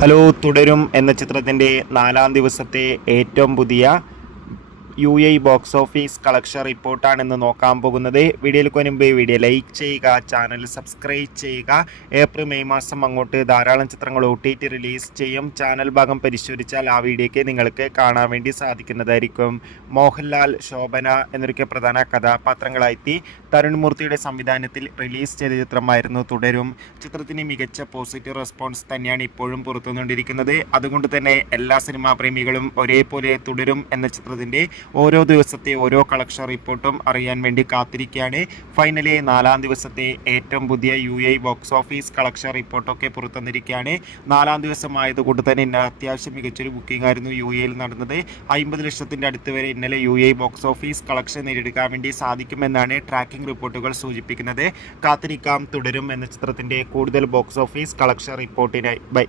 Hello, തുടരും എന്ന ചിത്രത്തിൻ്റെ 4-ാം ദിവസത്തെ ഏറ്റവും പുതിയ UAE ബോക്സ് ഓഫീസ് കളക്ഷൻ റിപ്പോർട്ടാണ് ഇന്ന് നോക്കാൻ പോകുന്നത്. വീഡിയോയിലേക്ക് മുൻപ് വീഡിയോ ലൈക്ക് ചെയ്യുക, ചാനൽ സബ്സ്ക്രൈബ് ചെയ്യുക. ഏപ്രിൽ മെയ് മാസം അങ്ങോട്ട് ധാരാളം ചിത്രങ്ങൾ OTT റിലീസ് ചെയ്യും. ചാനൽ ഭാഗം പരിശോധിച്ചാൽ ആ വീഡിയോയ്ക്ക് നിങ്ങൾക്ക് കാണാൻ വേണ്ടി സാധിക്കുന്നതായിരിക്കും. മോഹൻലാൽ, ശോഭന എന്നൊക്കെ പ്രധാന കഥാപാത്രങ്ങളായി തരുൺമൂർത്തിയുടെ സംവിധാനത്തിൽ റിലീസ് ചെയ്ത ചിത്രമായിരുന്നു തുടരും. ചിത്രത്തിന് മികച്ച പോസിറ്റീവ് റെസ്പോൺസ് തന്നെയാണ് ഇപ്പോഴും പുറത്തുകൊണ്ടിരിക്കുന്നത്. അതുകൊണ്ട് തന്നെ എല്ലാ സിനിമാ പ്രേമികളും ഒരേപോലെ തുടരും എന്ന ചിത്രത്തിൻ്റെ ഓരോ ദിവസത്തെ ഓരോ കളക്ഷൻ റിപ്പോർട്ടും അറിയാൻ വേണ്ടി കാത്തിരിക്കുകയാണ്. ഫൈനലി 4-ാം ദിവസത്തെ ഏറ്റവും പുതിയ UAE ബോക്സ് ഓഫീസ് കളക്ഷൻ റിപ്പോർട്ടൊക്കെ പുറത്തുവന്നിരിക്കുകയാണ്. 4-ാം ദിവസമായതുകൊണ്ട് തന്നെ ഇന്നലെ അത്യാവശ്യം മികച്ചൊരു ബുക്കിംഗ് ആയിരുന്നു UAEയിൽ നടന്നത്. 50 ലക്ഷത്തിൻ്റെ അടുത്ത് വരെ ഇന്നലെ UAE ബോക്സ് ഓഫീസ് കളക്ഷൻ നേടിയെടുക്കാൻ വേണ്ടി സാധിക്കുമെന്നാണ് ട്രാക്കിംഗ് റിപ്പോർട്ടുകൾ സൂചിപ്പിക്കുന്നത്. കാത്തിരിക്കാം തുടരും എന്ന ചിത്രത്തിൻ്റെ കൂടുതൽ ബോക്സ് ഓഫീസ് കളക്ഷൻ റിപ്പോർട്ടിനായി. ബൈ.